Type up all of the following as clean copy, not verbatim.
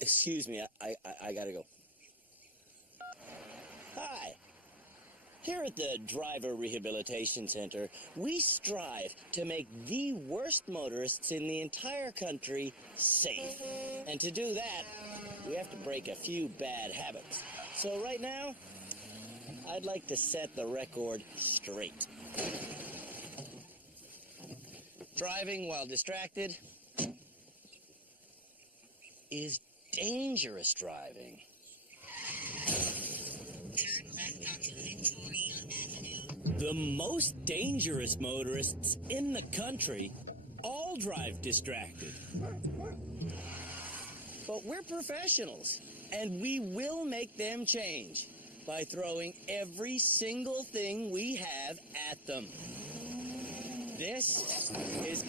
Excuse me, I gotta go. Hi. Here at the Driver Rehabilitation Center, we strive to make the worst motorists in the entire country safe. And to do that, we have to break a few bad habits. So right now, I'd like to set the record straight. Driving while distracted is dangerous driving. Turn left onto Victoria Avenue. The most dangerous motorists in the country all drive distracted. But we're professionals, and we will make them change by throwing every single thing we have at them. This is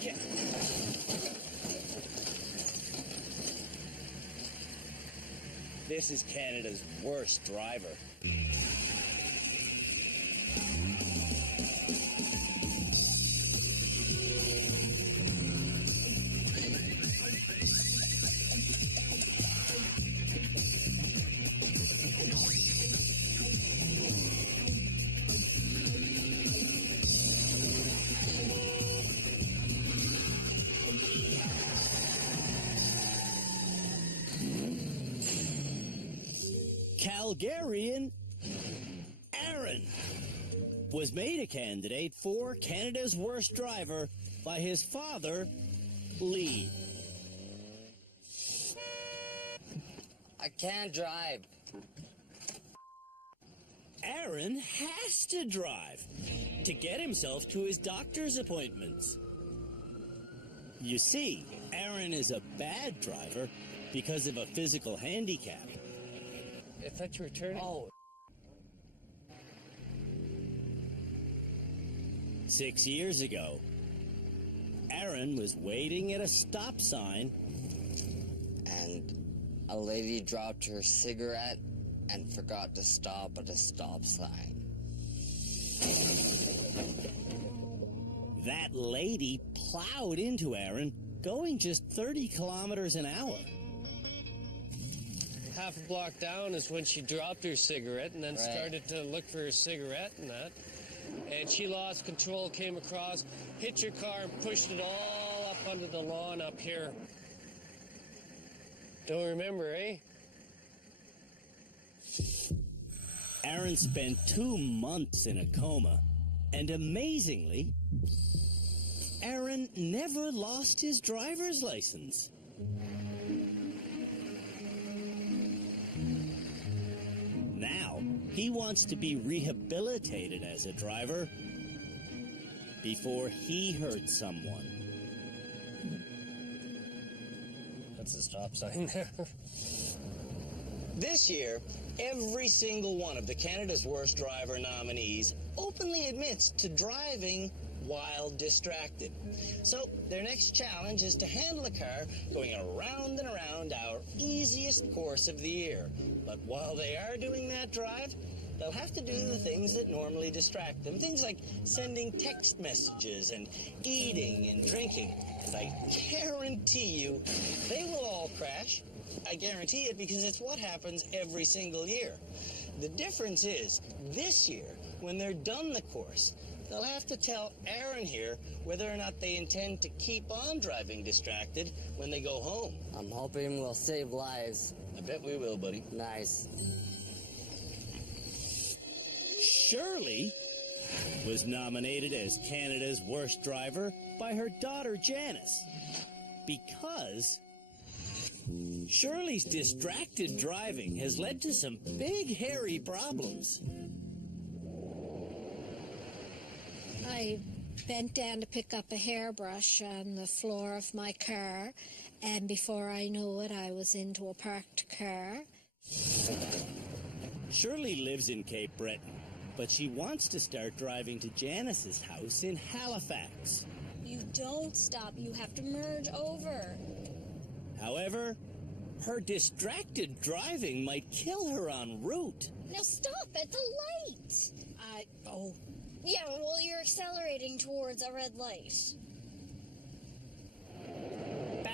This is Canada's worst driver. Calgarian Aaron was made a candidate for Canada's worst driver by his father, Lee. I can't drive. Aaron has to drive to get himself to his doctor's appointments. You see, Aaron is a bad driver because of a physical handicap. I thought you were turning. Oh. 6 years ago, Aaron was waiting at a stop sign. And a lady dropped her cigarette and forgot to stop at a stop sign. That lady plowed into Aaron, going just 30 kilometers an hour. Half a block down is when she dropped her cigarette and then Right. started to look for her cigarette and that. And she lost control, came across, hit your car and pushed it all up under the lawn up here. Don't remember, eh? Aaron spent 2 months in a coma, and amazingly, Aaron never lost his driver's license. Now, he wants to be rehabilitated as a driver before he hurts someone. That's a stop sign there. This year, every single one of the Canada's Worst Driver nominees openly admits to driving while distracted. So their next challenge is to handle a car going around and around our easiest course of the year. But while they are doing that drive, they'll have to do the things that normally distract them. Things like sending text messages and eating and drinking. And I guarantee you, they will all crash. I guarantee it because it's what happens every single year. The difference is, this year, when they're done the course, they'll have to tell Aaron here whether or not they intend to keep on driving distracted when they go home. I'm hoping we'll save lives. I bet we will, buddy. Nice. Shirley was nominated as Canada's worst driver by her daughter Janice because Shirley's distracted driving has led to some big, hairy problems. I bent down to pick up a hairbrush on the floor of my car, and before I knew it, I was into a parked car. Shirley lives in Cape Breton, but she wants to start driving to Janice's house in Halifax. You don't stop. You have to merge over. However, her distracted driving might kill her en route. Now stop at the light. Oh. Yeah, well, you're accelerating towards a red light.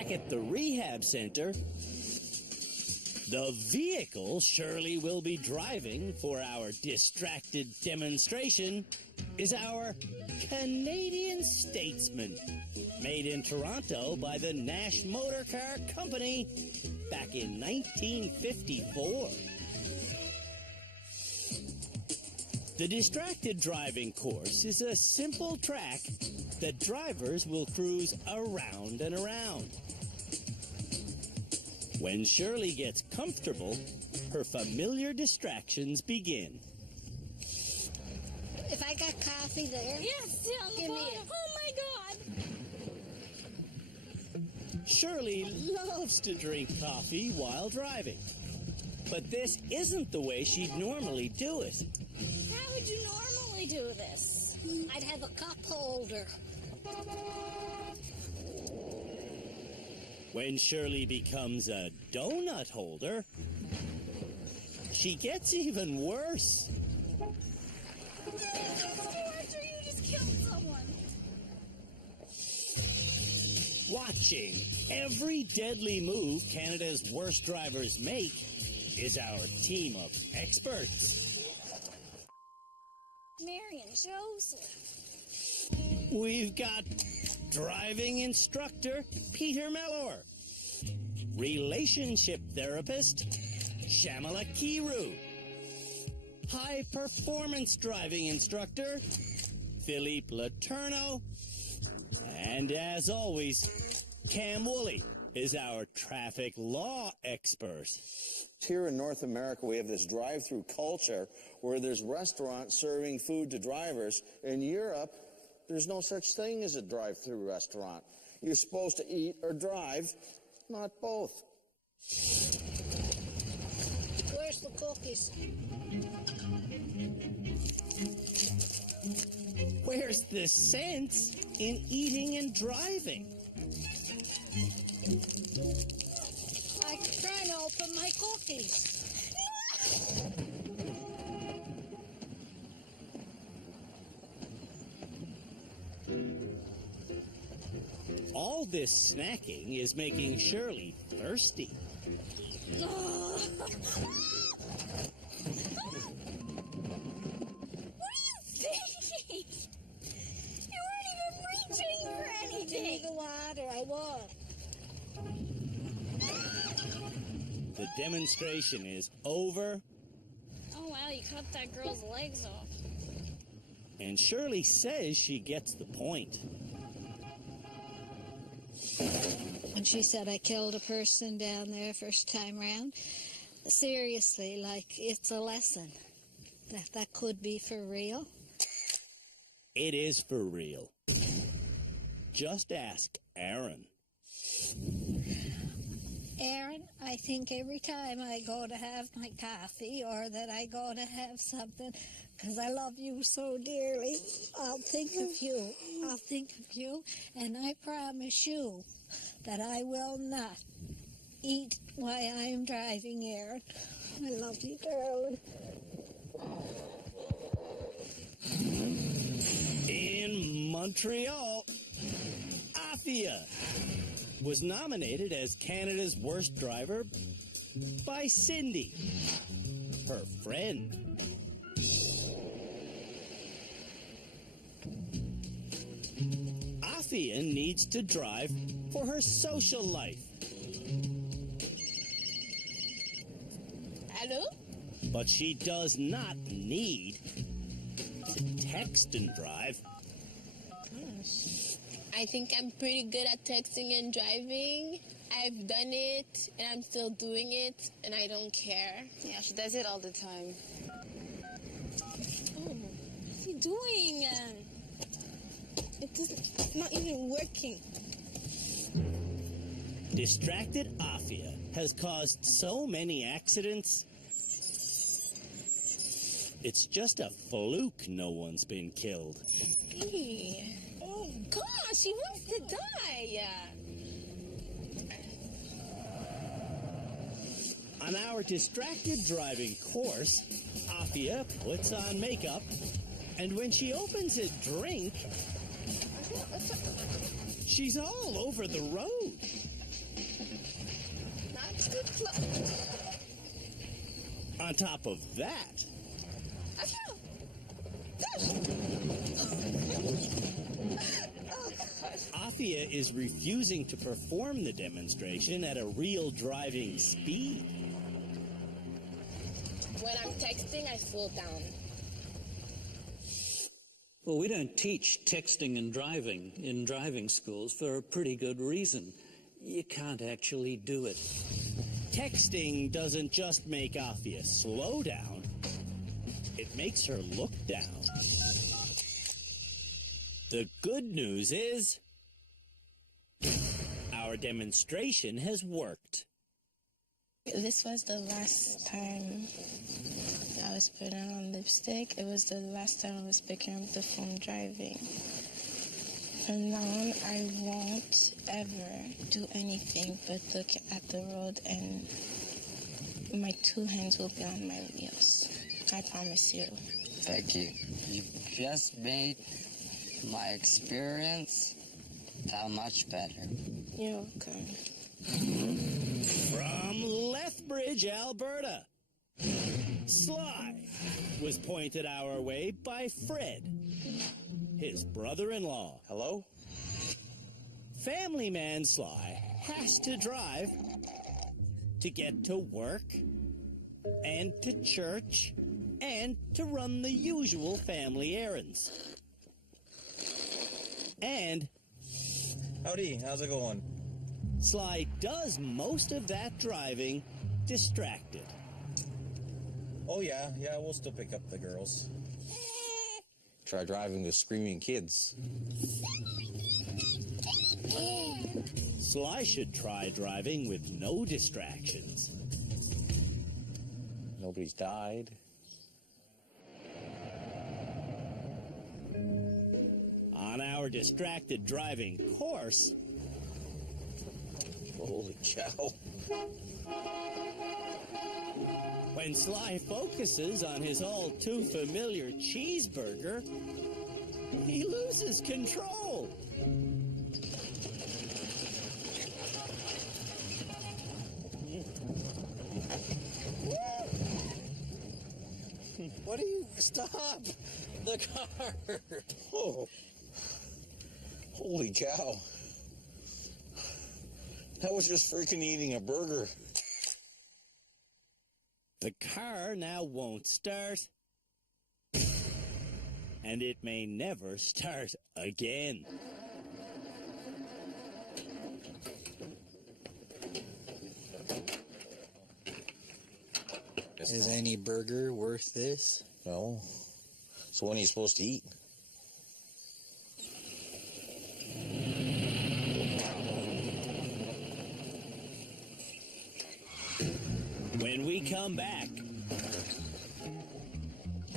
Back at the rehab center, the vehicle Shirley will be driving for our distracted demonstration is our Canadian Statesman, made in Toronto by the Nash Motor Car Company back in 1954. The distracted driving course is a simple track that drivers will cruise around and around. When Shirley gets comfortable, her familiar distractions begin. If I got coffee there? Yes, down the Give me bottom. it. Oh my God. Shirley loves to drink coffee while driving. But this isn't the way she'd normally do it. How would you normally do this? I'd have a cup holder. When Shirley becomes a donut holder, she gets even worse. After you just killed someone. Watching every deadly move Canada's worst drivers make is our team of experts. Mary and Joseph. We've got driving instructor Peter Mellor, relationship therapist Shamala Kiru, high performance driving instructor Philippe Laterno, and as always, Cam Woolley is our traffic law expert. Here in North America, we have this drive-through culture where there's restaurants serving food to drivers. In Europe, there's no such thing as a drive-through restaurant. You're supposed to eat or drive, not both. Where's the cookies? Where's the sense in eating and driving? I'm trying to open my cookies. All this snacking is making Shirley thirsty. What are you thinking? You weren't even reaching for Give me anything. the water I want. The demonstration is over, Oh wow, you cut that girl's legs off. and Shirley says she gets the point. When she said I killed a person down there first time round, seriously, like it's a lesson. That could be for real. It is for real. Just ask Aaron. Aaron, I think every time I go to have my coffee or that I go to have something, because I love you so dearly, I'll think of you. I'll think of you, and I promise you that I will not eat while I'm driving, Aaron. I love you, darling. In Montreal, Afia was nominated as Canada's worst driver by Cindy, her friend. Afia needs to drive for her social life. Hello? But she does not need to text and drive. I think I'm pretty good at texting and driving. I've done it, and I'm still doing it, and I don't care. Yeah, she does it all the time. Oh, what's he doing? It's not even working. Distracted Afia has caused so many accidents. It's just a fluke no one's been killed. Hey. Oh, gosh, he wants to die. On our distracted driving course, Afia puts on makeup, and when she opens a drink, she's all over the road. On top of that, Afia is refusing to perform the demonstration at a real driving speed. When I'm texting, I slow down. Well, we don't teach texting and driving in driving schools for a pretty good reason. You can't actually do it. Texting doesn't just make Afia slow down, it makes her look down. The good news is, our demonstration has worked. This was the last time I was putting on lipstick. It was the last time I was picking up the phone driving. From now on, I won't ever do anything but look at the road, and my 2 hands will be on my wheels. I promise you. Thank you. You just made my experience that much better. You're welcome. From Lethbridge, Alberta, Sly was pointed our way by Fred, his brother-in-law. Hello? Family man Sly has to drive to get to work and to church and to run the usual family errands. And howdy, how's it going? Sly does most of that driving distracted. Oh yeah, we'll still pick up the girls. Try driving with screaming kids. Sly should try driving with no distractions. Nobody's died. On our distracted driving course, Holy cow. when Sly focuses on his all-too-familiar cheeseburger, he loses control. What do you... Stop! The car! Oh. Holy cow. That was just freaking eating a burger. The car now won't start, and it may never start again. Is any burger worth this? No. So when are you supposed to eat? When we come back,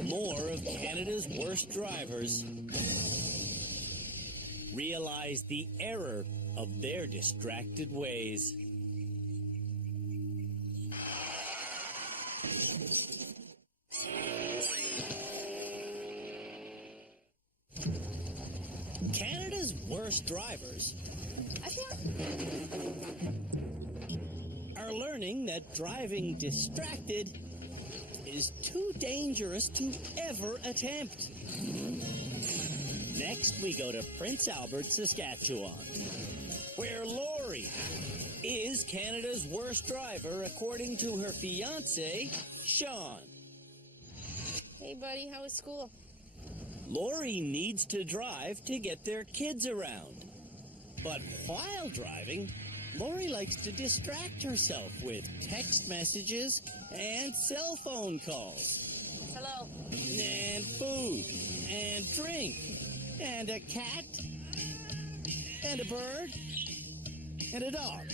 more of Canada's worst drivers realize the error of their distracted ways. Canada's worst drivers are learning that driving distracted is too dangerous to ever attempt. Next, we go to Prince Albert, Saskatchewan, where Lori is Canada's worst driver according to her fiancé, Sean. Hey, buddy, how was school? Lori needs to drive to get their kids around. But while driving, Lori likes to distract herself with text messages and cell phone calls. Hello. And food, and drink, and a cat, and a bird, and a dog,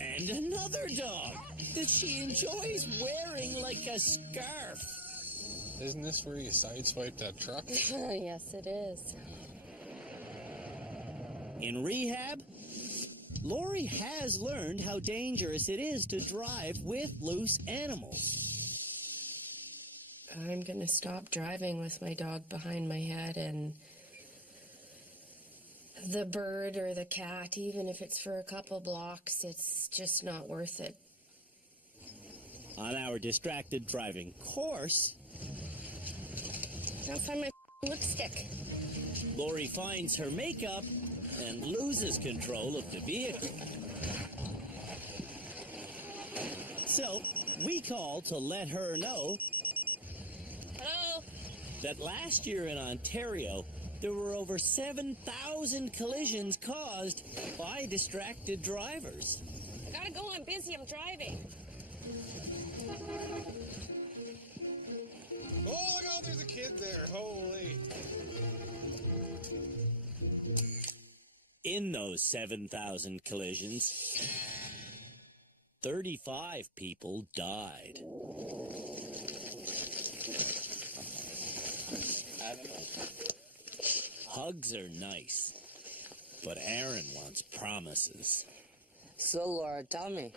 and another dog that she enjoys wearing like a scarf. Isn't this where you sideswiped that truck? Yes, it is. In rehab, Lori has learned how dangerous it is to drive with loose animals. I'm going to stop driving with my dog behind my head, and the bird or the cat, even if it's for a couple blocks, it's just not worth it. On our distracted driving course, I'll find my lipstick. Lori finds her makeup and loses control of the vehicle. So, we call to let her know Hello? that last year in Ontario, there were over 7,000 collisions caused by distracted drivers. I gotta go, I'm busy, I'm driving. Oh, look out, there's a kid there. Holy. In those 7,000 collisions, 35 people died. Hugs are nice, but Aaron wants promises. So, Laura, tell me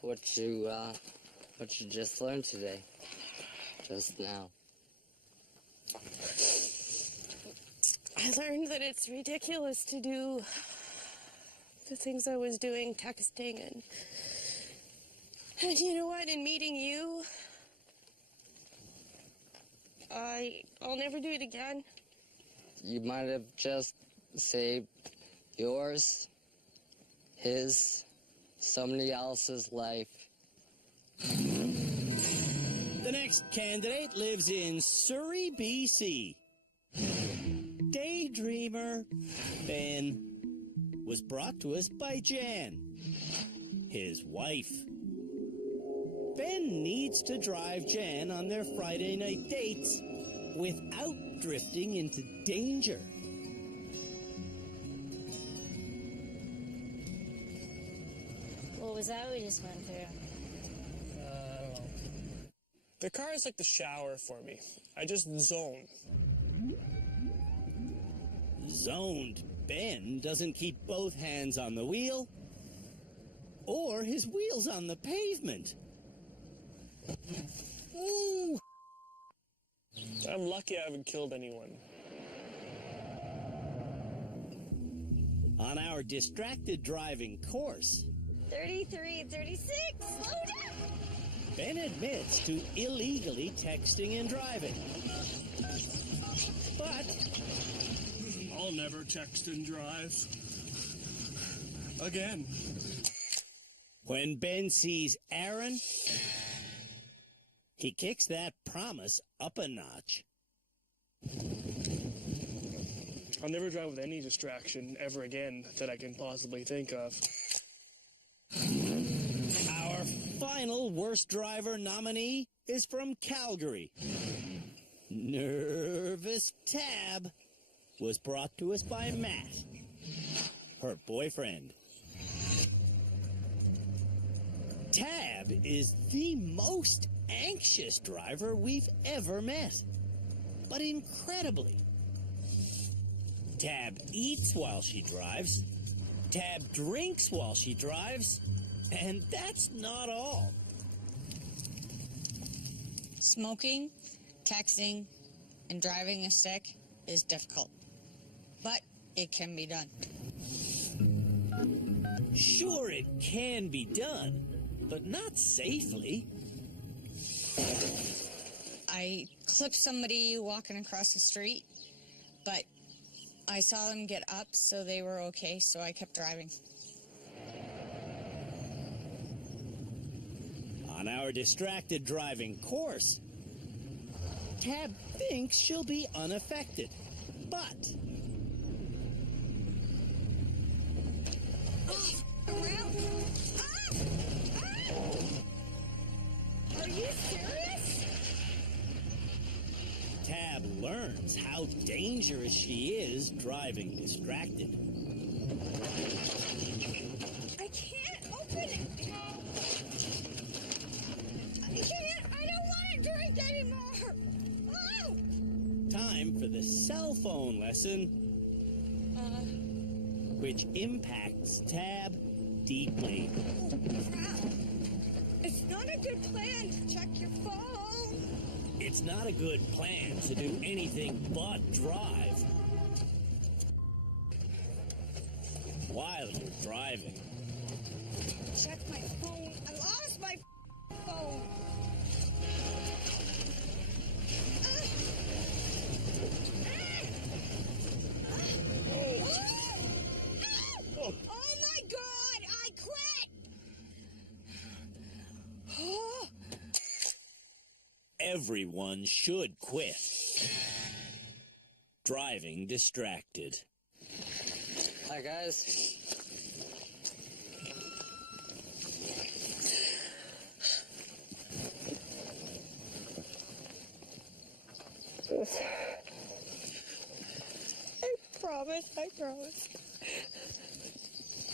what you just learned today, just now. I learned that it's ridiculous to do the things I was doing, texting, and you know what, in meeting you, I'll never do it again. You might have just saved yours, his, somebody else's life. The next candidate lives in Surrey, BC. Daydreamer Ben was brought to us by Jan, his wife. Ben needs to drive Jan on their Friday night dates without drifting into danger. What was that we just went through? I don't know. The car is like the shower for me. I just zone. Zoned Ben doesn't keep both hands on the wheel or his wheels on the pavement. Ooh. I'm lucky I haven't killed anyone. On our distracted driving course, 33, 36, slow down! Ben admits to illegally texting and driving. But I'll never text and drive. Again. when Ben sees Aaron, he kicks that promise up a notch. I'll never drive with any distraction ever again that I can possibly think of. Our final worst driver nominee is from Calgary. Nervous Tab was brought to us by Matt, her boyfriend. Tab is the most anxious driver we've ever met. But incredibly, Tab eats while she drives, Tab drinks while she drives, and that's not all. Smoking, texting, and driving a stick is difficult, but it can be done. Sure, it can be done, but not safely. I clipped somebody walking across the street, but I saw them get up, so they were okay, so I kept driving. On our distracted driving course, Tab thinks she'll be unaffected, but Are you serious? Tab learns how dangerous she is driving distracted. I can't open it. I can't. I don't want to drink anymore. Oh! Time for the cell phone lesson, which impacts Tab deeply. It's not a good plan to check your phone. It's not a good plan to do anything but drive. while you're driving. Check my phone. I lost my phone. Oh my God! I quit! Everyone should quit driving distracted. Hi, guys. I promise.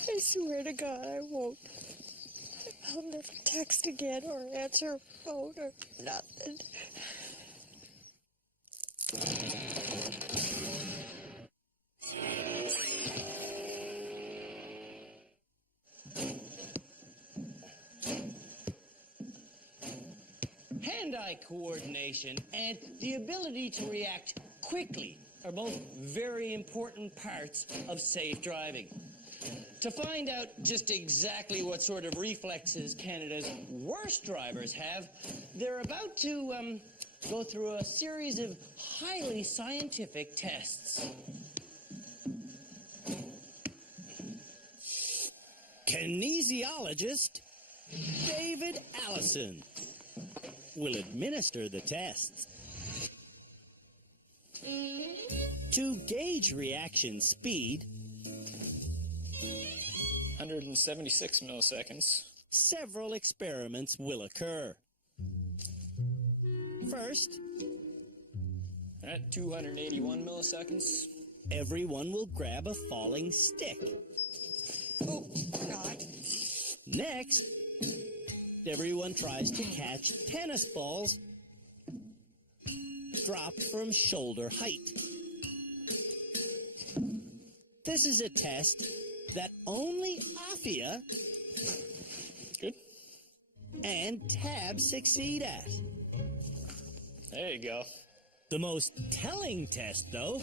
I swear to God I won't. I'll never text again or answer a phone or nothing. Hand-eye coordination and the ability to react quickly are both very important parts of safe driving. To find out just exactly what sort of reflexes Canada's worst drivers have, they're about to go through a series of highly scientific tests. Kinesiologist David Allison will administer the tests. To gauge reaction speed, 176 milliseconds. Several experiments will occur. First, At 281 milliseconds. Everyone will grab a falling stick. Oh, God. Next, everyone tries to catch tennis balls dropped from shoulder height. This is a test that only Afia and Tab succeed at. There you go. The most telling test, though,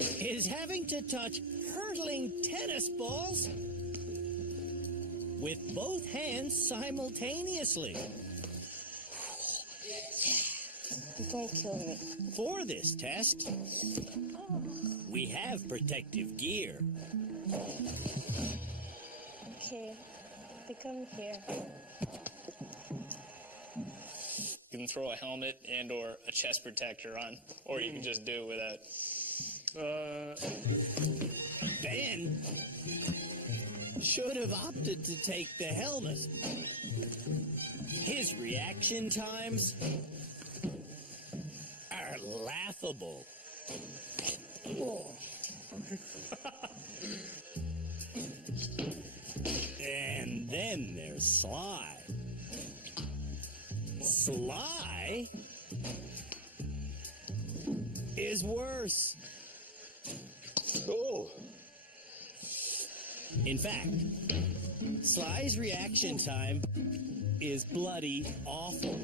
is having to touch hurtling tennis balls with both hands simultaneously. Don't kill me. For this test, we have protective gear. Okay, they come here. You can throw a helmet and or a chest protector on, or you can just do it without. Ben should have opted to take the helmet. His reaction times are laughable. And then there's Sly. Sly is worse. Oh. In fact, Sly's reaction time is bloody awful.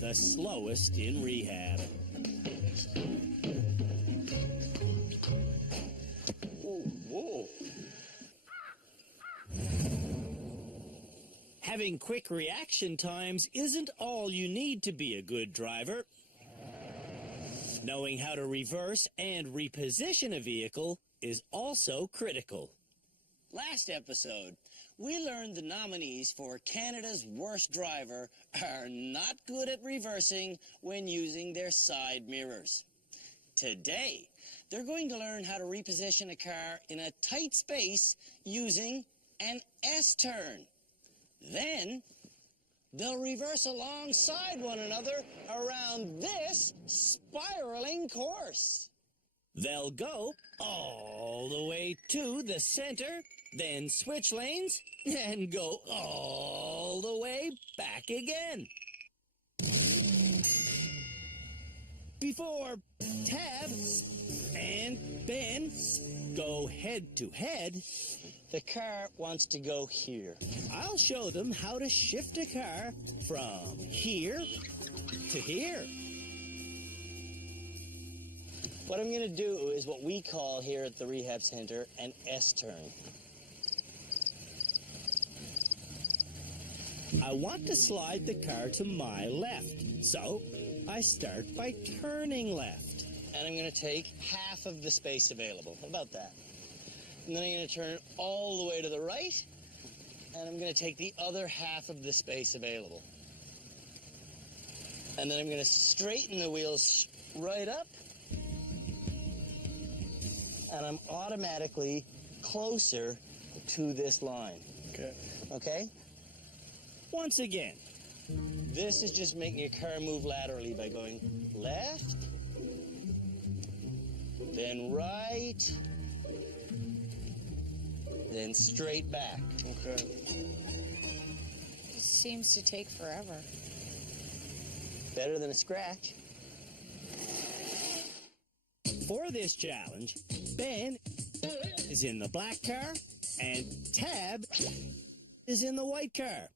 The slowest in rehab. Whoa. Having quick reaction times isn't all you need to be a good driver. Knowing how to reverse and reposition a vehicle is also critical. Last episode, we learned the nominees for Canada's worst driver are not good at reversing when using their side mirrors. Today, they're going to learn how to reposition a car in a tight space using an S-turn. Then, they'll reverse alongside one another around this spiraling course. They'll go all the way to the center, then switch lanes, and go all the way back again. Before Tab and Ben go head-to-head, the car wants to go here. I'll show them how to shift a car from here to here. What I'm going to do is what we call here at the rehab center an S-turn. I want to slide the car to my left, so I start by turning left. And I'm going to take half of the space available, about that. And then I'm going to turn all the way to the right, and I'm going to take the other half of the space available. And then I'm going to straighten the wheels right up, and I'm automatically closer to this line. Okay. Okay? Once again. This is just making your car move laterally by going left, then right, then straight back. Okay. It seems to take forever. Better than a scratch. For this challenge, Ben is in the black car and Tab is in the white car,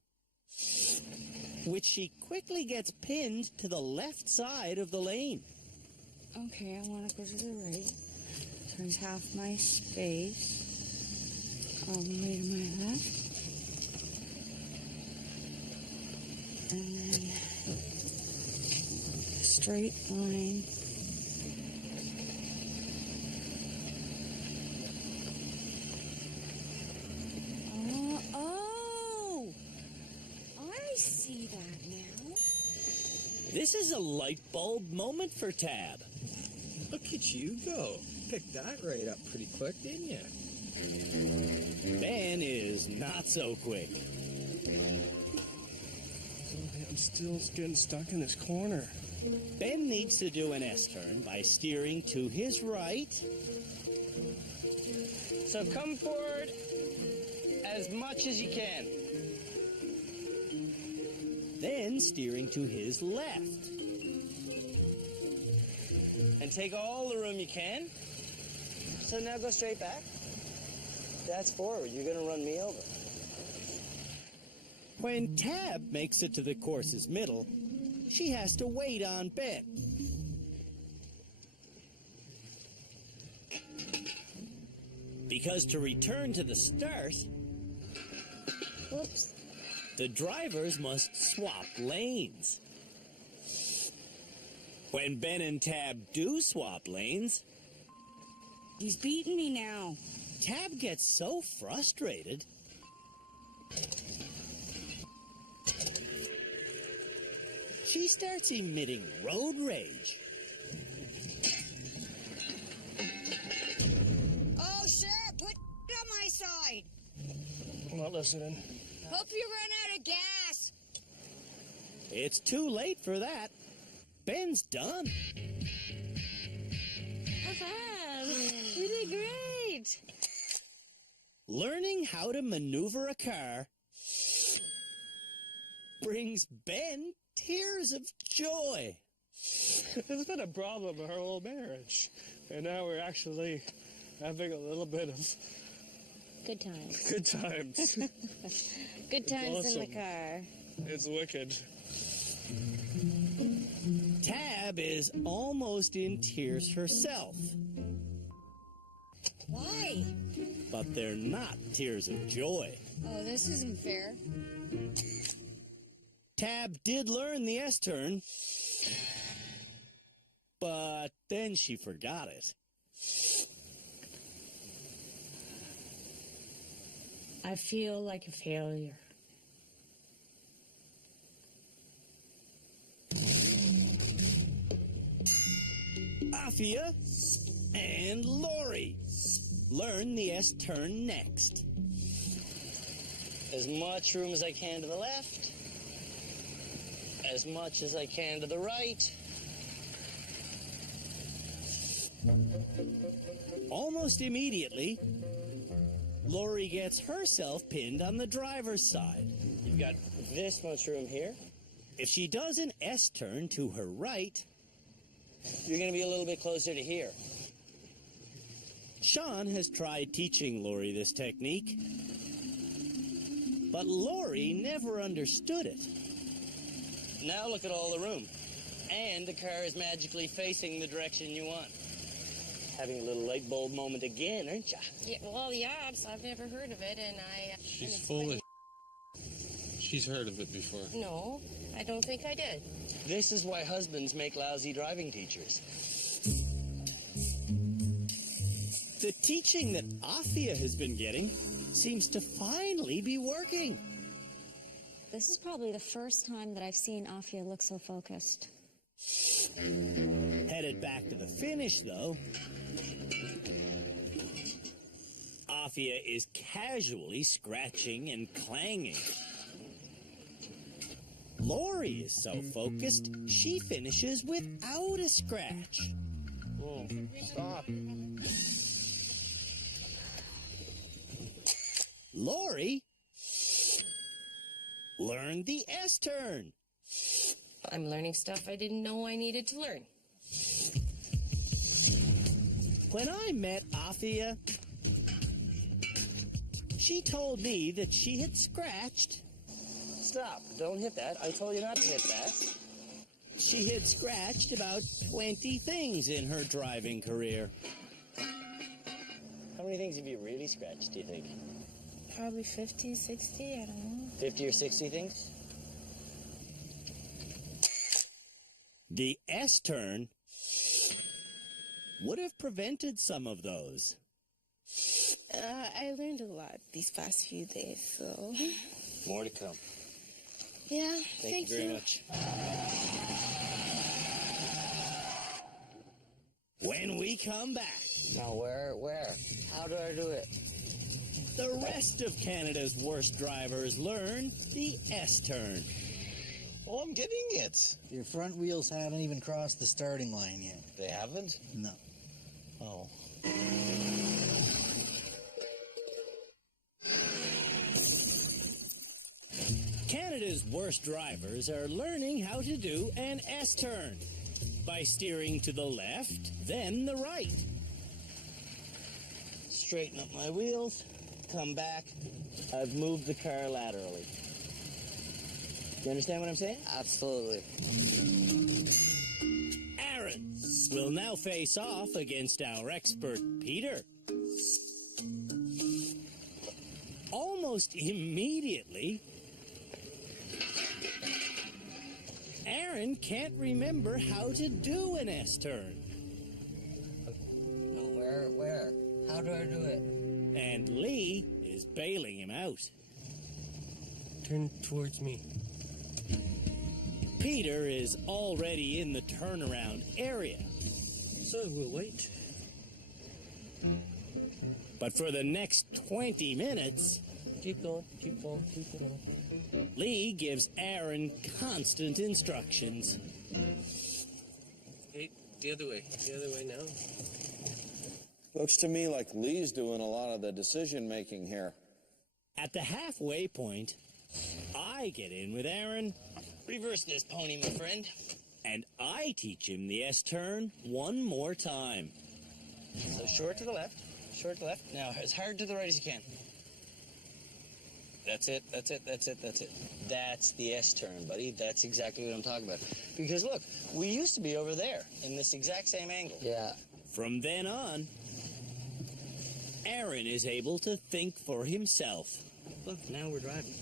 which she quickly gets pinned to the left side of the lane. Okay, I want to go to the right. Turns half my space. All the way to my left. And then straight line. Oh, I see that now. This is a light bulb moment for Tab. Look at you go. Picked that right up pretty quick, didn't you? Ben is not so quick. I'm still getting stuck in this corner. Ben needs to do an S-turn by steering to his right. So come forward as much as you can. Then steering to his left. And take all the room you can. So now go straight back. That's forward. You're going to run me over. When Tab makes it to the course's middle, she has to wait on Ben. Because to return to the start, Whoops. the drivers must swap lanes. When Ben and Tab do swap lanes, He's beating me now. Tab gets so frustrated she starts emitting road rage. Oh, sir, put on my side. I'm not listening. Hope you run out of gas. It's too late for that. Ben's done. High five. You did great. Learning how to maneuver a car brings Ben tears of joy. It's been a problem in our whole marriage. And now we're actually having a little bit of Good times. good times. Good times in the awesome. car. It's wicked. Tab is almost in tears herself. Why? But they're not tears of joy. Oh, this isn't fair. Tab did learn the S-turn, but then she forgot it. I feel like a failure. Afia and Lori learn the S-turn next. As much room as I can to the left. As much as I can to the right. Almost immediately, Lori gets herself pinned on the driver's side. You've got this much room here. If she does an S-turn to her right, you're going to be a little bit closer to here. Sean has tried teaching Lori this technique, but Lori never understood it. Now look at all the room. And the car is magically facing the direction you want. having a little light bulb moment again, aren't you? Yeah, well, yeah, I've never heard of it, and She's full of. She's heard of it before. No, I don't think I did. This is why husbands make lousy driving teachers. The teaching that Afia has been getting seems to finally be working. This is probably the first time that I've seen Afia look so focused. Headed back to the finish, though, Afia is casually scratching and clanging. Lori is so focused, she finishes without a scratch. Whoa, stop. Lori learned the S-turn. I'm learning stuff I didn't know I needed to learn. When I met Afia, she told me that she had scratched. Stop. Don't hit that. I told you not to hit that. She had scratched about 20 things in her driving career. How many things have you really scratched, do you think? Probably 50, 60, I don't know. 50 or 60 things? The S-turn would have prevented some of those. I learned a lot these past few days, so... More to come. Yeah, Thank you very much. When we come back... Now, where? How do I do it? The rest of Canada's worst drivers learn the S-turn. Oh, I'm getting it. Your front wheels haven't even crossed the starting line yet. They haven't? No. Oh. Canada's worst drivers are learning how to do an S-turn by steering to the left, then the right. Straighten up my wheels, come back. I've moved the car laterally. You understand what I'm saying? Absolutely. Aaron will now face off against our expert, Peter. Almost immediately, Aaron can't remember how to do an S-turn. No, where? How do I do it? And Lee is bailing him out. Turn towards me. Peter is already in the turnaround area. So we'll wait. But for the next 20 minutes... Keep going, keep going, keep going. Lee gives Aaron constant instructions. Hey, the other way now. Looks to me like Lee's doing a lot of the decision-making here. At the halfway point, I get in with Aaron. Reverse this pony, my friend. And I teach him the S-turn one more time. So short to the left, short to the left. Now as hard to the right as you can. That's it, that's it, that's it, that's it. That's the S-turn, buddy. That's exactly what I'm talking about. Because look, we used to be over there in this exact same angle. Yeah. From then on, Aaron is able to think for himself. Look, now we're driving.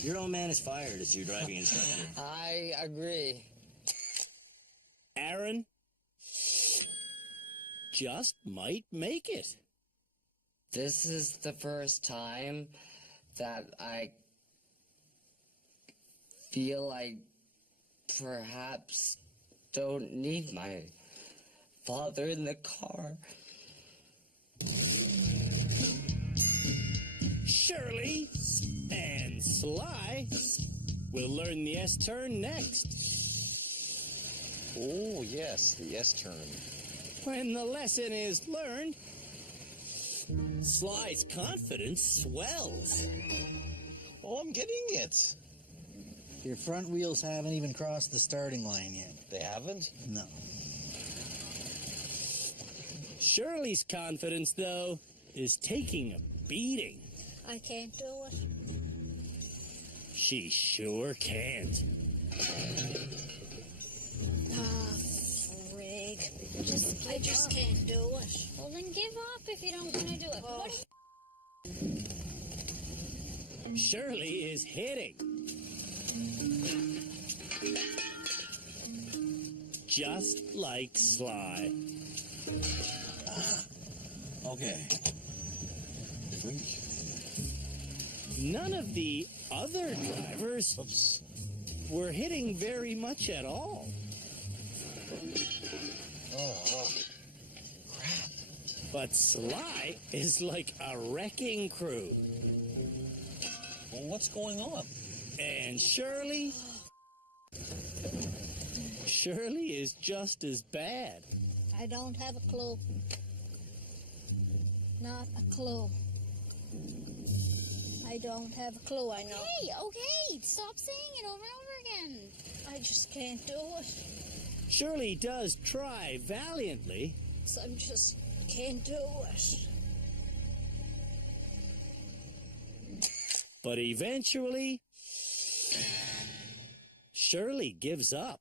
Your old man is fired as your driving instructor. I agree. Aaron just might make it. This is the first time that I feel I perhaps don't need my father in the car. Shirley and Sly will learn the S-turn next. Oh, yes, the S-turn. When the lesson is learned, Sly's confidence swells. Oh, I'm getting it. Your front wheels haven't even crossed the starting line yet. They haven't? No. Shirley's confidence, though, is taking a beating. I can't do it. She sure can't. Ah, Fred. I just can't do it. Well, then give up if you don't want to do it. Oh. What if Shirley is hitting. Just like Sly. Okay. None of the other drivers were hitting very much at all. Crap. But Sly is like a wrecking crew. Well, what's going on? And Shirley is just as bad. I don't have a clue. Not a clue. I don't have a clue, I know. Hey, okay, stop saying it over and over again. I just can't do it. Shirley does try valiantly. So I just can't do it. But eventually, Shirley gives up.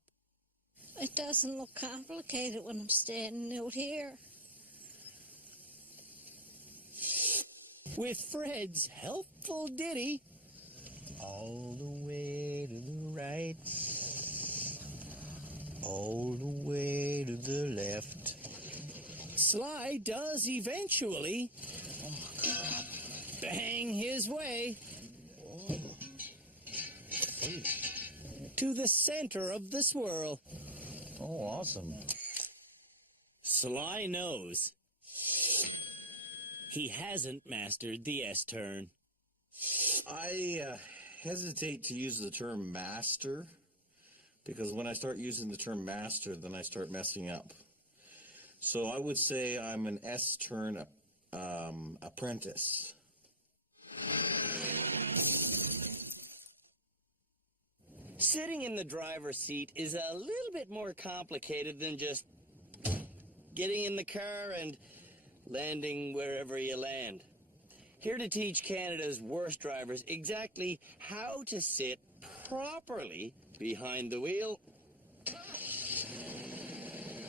It doesn't look complicated when I'm standing out here. With Fred's helpful ditty, All the way to the right. All the way to the left. Sly does eventually bang his way to the center of the swirl. Oh, awesome. Sly knows he hasn't mastered the S-turn. I hesitate to use the term master, because when I start using the term master, then I start messing up. So I would say I'm an S-turn apprentice. Sitting in the driver's seat is a little bit more complicated than just getting in the car and landing wherever you land. Here to teach Canada's worst drivers exactly how to sit properly behind the wheel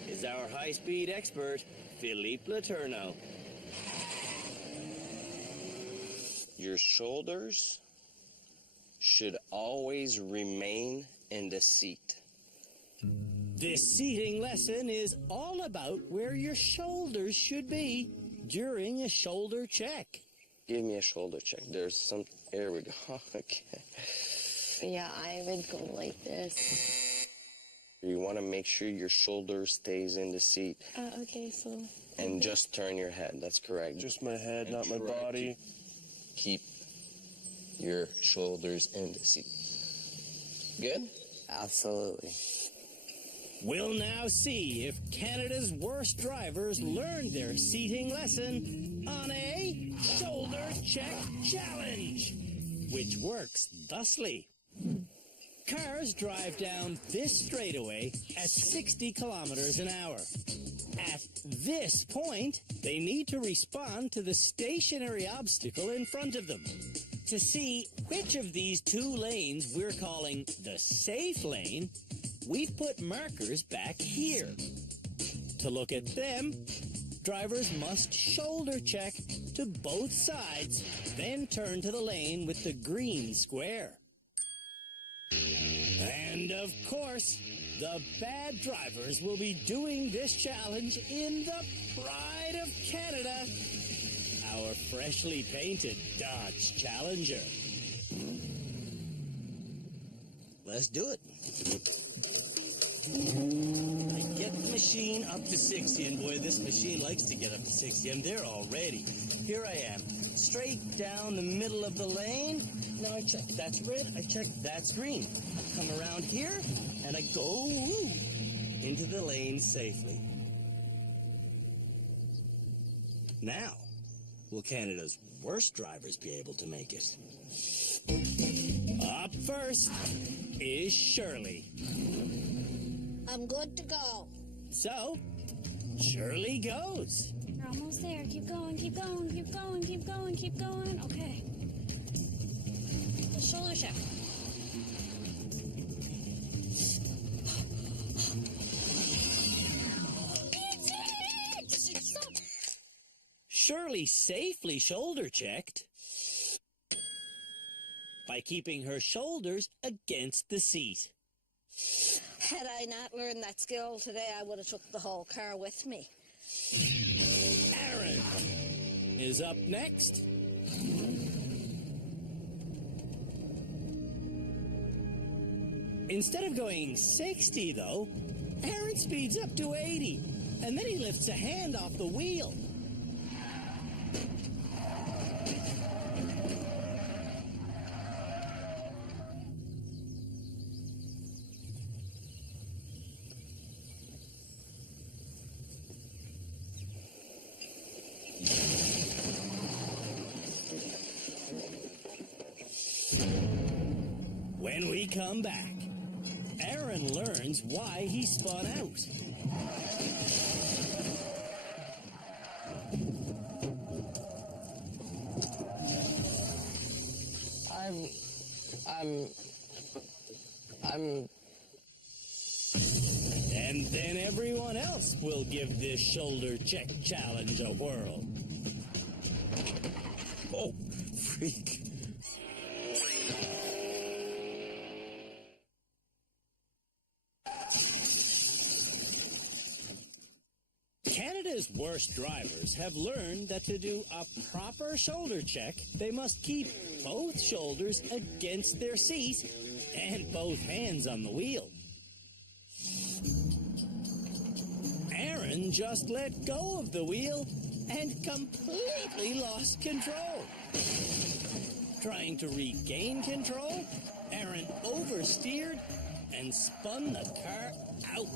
is our high-speed expert, Philippe Letourneau. Your shoulders should always remain in the seat. This seating lesson is all about where your shoulders should be during a shoulder check. Give me a shoulder check. There's some... There we go. Okay. Yeah, I would go like this. You want to make sure your shoulder stays in the seat. Okay, so... And just turn your head. That's correct. Just my head, not my body. Keep your shoulders in the seat. Good? Absolutely. We'll now see if Canada's worst drivers learned their seating lesson on a shoulder check challenge, which works thusly. Cars drive down this straightaway at 60 kilometers an hour. At this point, they need to respond to the stationary obstacle in front of them. To see which of these two lanes we're calling the safe lane, we've put markers back here. To look at them, drivers must shoulder check to both sides, then turn to the lane with the green square. And of course, the bad drivers will be doing this challenge in the pride of Canada, our freshly painted Dodge Challenger. Let's do it. I get the machine up to 60, and boy, this machine likes to get up to 60. I'm there already. Here I am, straight down the middle of the lane. Now I check that's red, I check that's green. I come around here, and I go into the lane safely. Now, will Canada's worst drivers be able to make it? Up first is Shirley. I'm good to go. So, Shirley goes. You're almost there. Keep going, keep going, keep going, keep going, keep going. Okay. The shoulder check. It's surely safely shoulder checked by keeping her shoulders against the seat. Had I not learned that skill today, I would have took the whole car with me. Aaron is up next. Instead of going 60, though, Aaron speeds up to 80, and then he lifts a hand off the wheel. When we come back, Aaron learns why he spun out. And then everyone else will give this shoulder check challenge a whirl. Oh, freak. Canada's worst drivers have learned that to do a proper shoulder check, they must keep both shoulders against their seat and both hands on the wheel. Aaron just let go of the wheel and completely lost control. Trying to regain control, Aaron oversteered and spun the car out.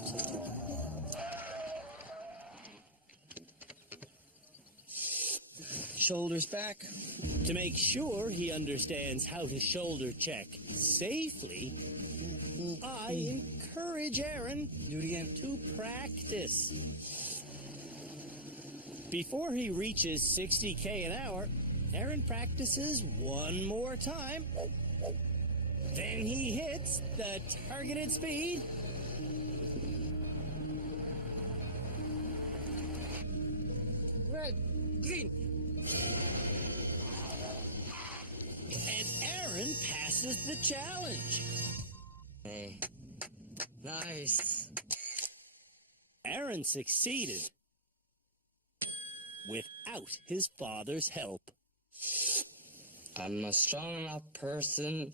Shoulders back. To make sure he understands how to shoulder check safely, I encourage Aaron to practice. Before he reaches 60 an hour, Aaron practices one more time. Then he hits the targeted speed. Red, green. And Aaron passes the challenge. Hey, nice. Aaron succeeded without his father's help. I'm a strong enough person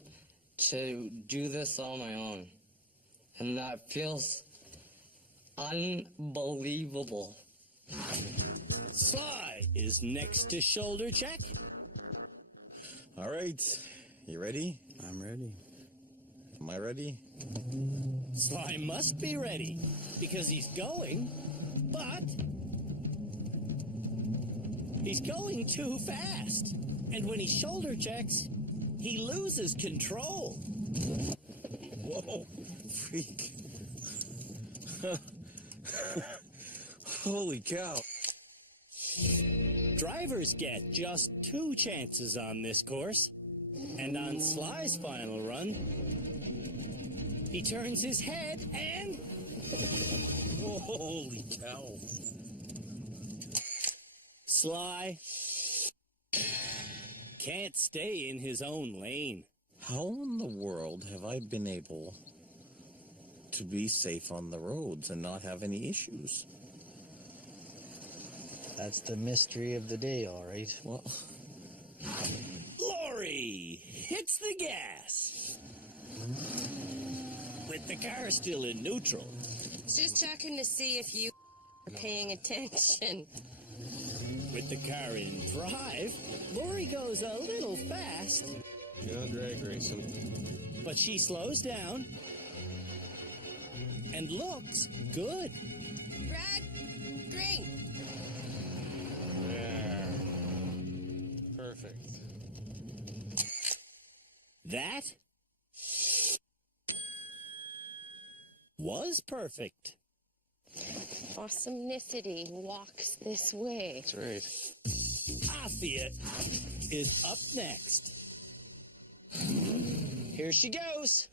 to do this on my own. And that feels unbelievable. Sly is next to shoulder check. All right. You ready? I'm ready. Am I ready? Sly must be ready because he's going, but he's going too fast. And when he shoulder checks, he loses control. Whoa, freak. Holy cow. Drivers get just 2 chances on this course. And on Sly's final run, he turns his head and... Holy cow. Sly can't stay in his own lane. How in the world have I been able to be safe on the roads and not have any issues? That's the mystery of the day, all right. Well, Lori hits the gas. With the car still in neutral. Just checking to see if you are paying attention. With the car in drive, Lori goes a little fast. You know, drag racing. But she slows down and looks good. Red, green. There. Perfect. That was perfect. Awesomenicity walks this way. That's right. Afia is up next. Here she goes.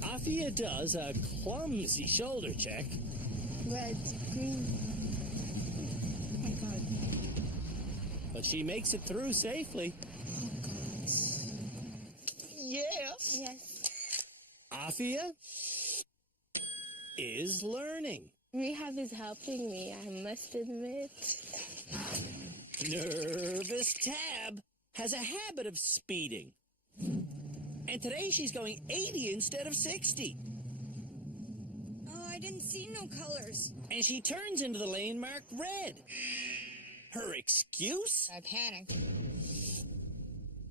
Afia does a clumsy shoulder check, red, green. Oh my God. But she makes it through safely. Oh God. Yeah. Yes. Afia is learning. Rehab is helping me, I must admit. Nervous Tab has a habit of speeding. And today she's going 80 instead of 60. Oh, I didn't see no colors. And she turns into the lane marked red. Her excuse? I panicked.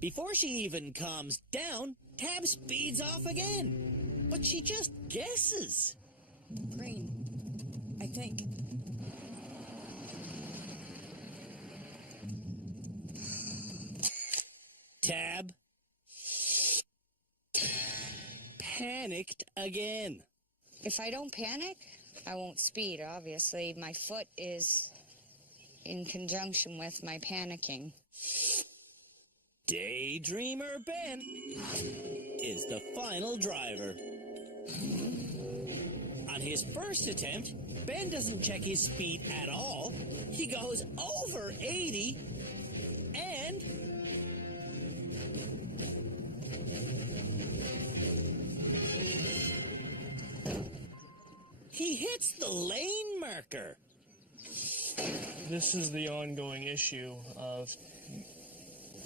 Before she even calms down, Tab speeds off again. But she just guesses. Green, I think. Tab panicked again. If I don't panic, I won't speed, obviously. My foot is in conjunction with my panicking. Daydreamer Ben is the final driver. On his first attempt, Ben doesn't check his speed at all. He goes over 80 and he hits the lane marker. This is the ongoing issue of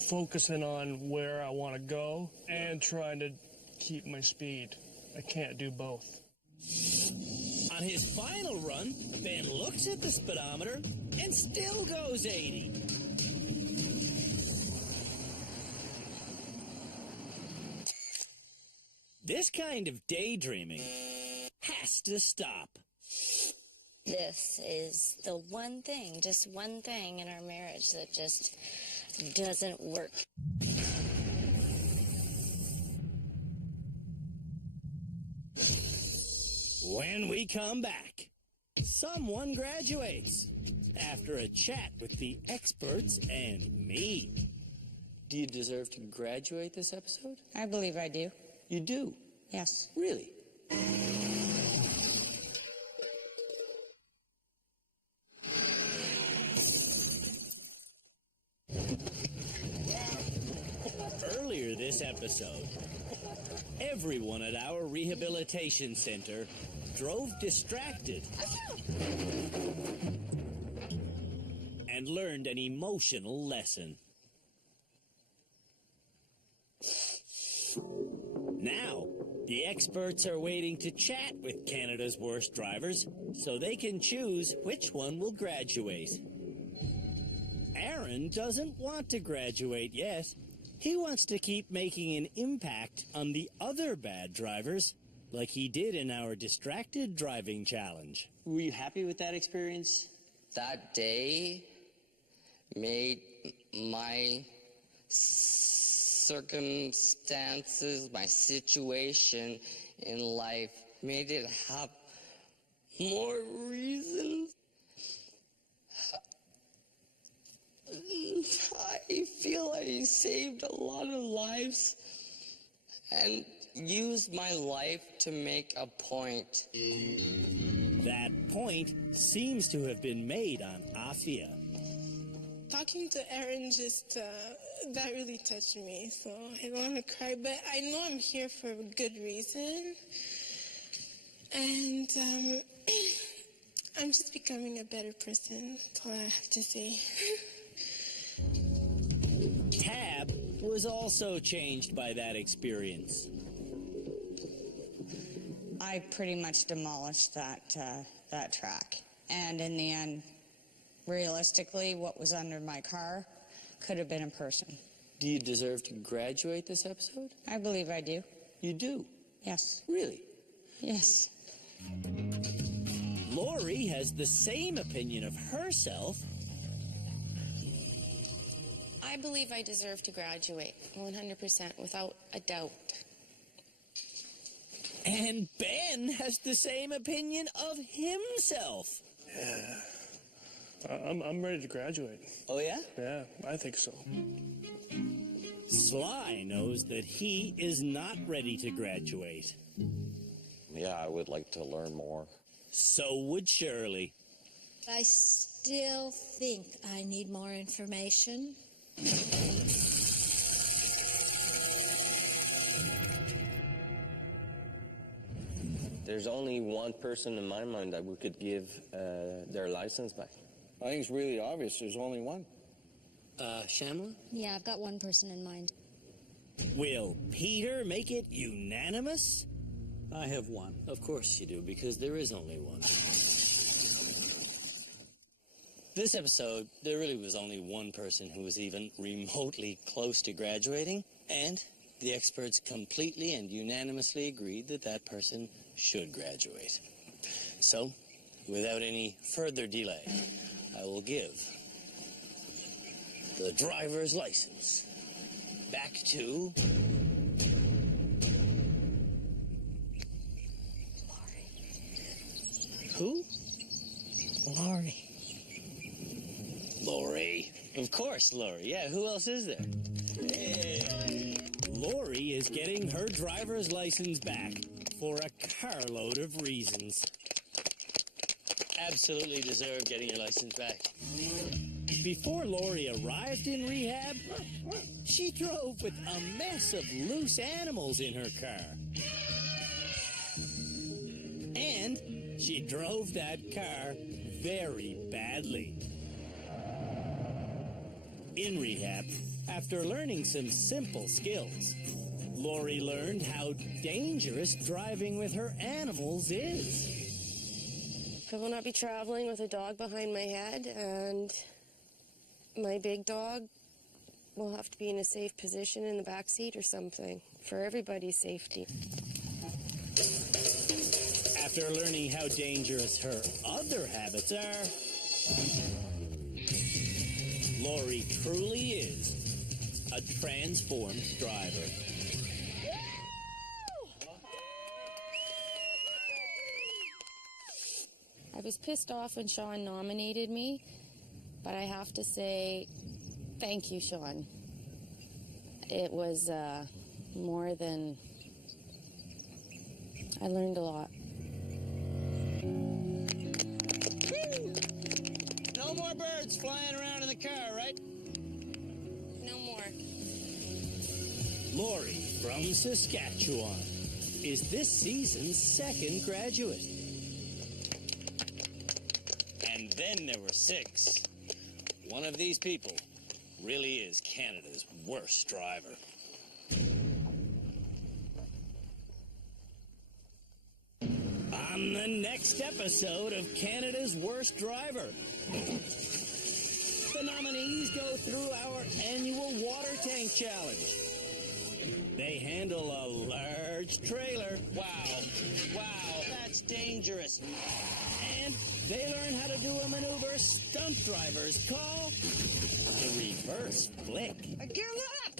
focusing on where I want to go and trying to keep my speed. I can't do both. On his final run, Ben looks at the speedometer and still goes 80. This kind of daydreaming has to stop. This is the one thing, just one thing in our marriage that just doesn't work. When we come back, someone graduates after a chat with the experts and me. Do you deserve to graduate this episode? I believe I do. You do? Yes. Really? Earlier this episode, everyone at our rehabilitation center drove distracted and learned an emotional lesson. Now, the experts are waiting to chat with Canada's worst drivers so they can choose which one will graduate. Aaron doesn't want to graduate yet. He wants to keep making an impact on the other bad drivers like he did in our distracted driving challenge. Were you happy with that experience? That day made my circumstances, my situation in life, made it have more reasons. I feel I saved a lot of lives and used my life to make a point. That point seems to have been made on Afia. Talking to Aaron just, that really touched me, so I don't want to cry, but I know I'm here for a good reason. And I'm just becoming a better person, that's all I have to say. Tab was also changed by that experience. I pretty much demolished that track. And in the end, realistically, what was under my car could have been a person. Do you deserve to graduate this episode? I believe I do. You do? Yes. Really? Yes. Lori has the same opinion of herself. I believe I deserve to graduate 100% without a doubt. And Ben has the same opinion of himself. I'm ready to graduate. Oh, yeah? Yeah, I think so. Sly knows that he is not ready to graduate. Yeah, I would like to learn more. So would Shirley. I still think I need more information. There's only one person in my mind that we could give their license back. I think it's really obvious. There's only one. Shamla? Yeah, I've got one person in mind. Will Peter make it unanimous? I have one. Of course you do, because there is only one. This episode, there really was only one person who was even remotely close to graduating, and the experts completely and unanimously agreed that that person should graduate. So, without any further delay, I will give the driver's license back to who? Laurie. Laurie. Of course, Laurie. Yeah, who else is there? Laurie is getting her driver's license back for a carload of reasons. Absolutely deserve getting your license back. Before Laurie arrived in rehab, she drove with a mess of loose animals in her car. And she drove that car very badly. In rehab, after learning some simple skills, Laurie learned how dangerous driving with her animals is. I will not be traveling with a dog behind my head, and my big dog will have to be in a safe position in the back seat or something for everybody's safety. After learning how dangerous her other habits are, Laurie truly is a transformed driver. I was pissed off when Sean nominated me, but I have to say thank you, Sean. It was more than... I learned a lot. No more birds flying around in the car, right? No more. Laurie from Saskatchewan is this season's second graduate. And then there were 6. One of these people really is Canada's worst driver. On the next episode of Canada's Worst Driver, the nominees go through our annual water tank challenge. They handle a large trailer. Wow, that's dangerous. And they learn how to do a maneuver stunt drivers call the reverse flick. I give up!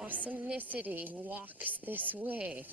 Awesomenicity walks this way.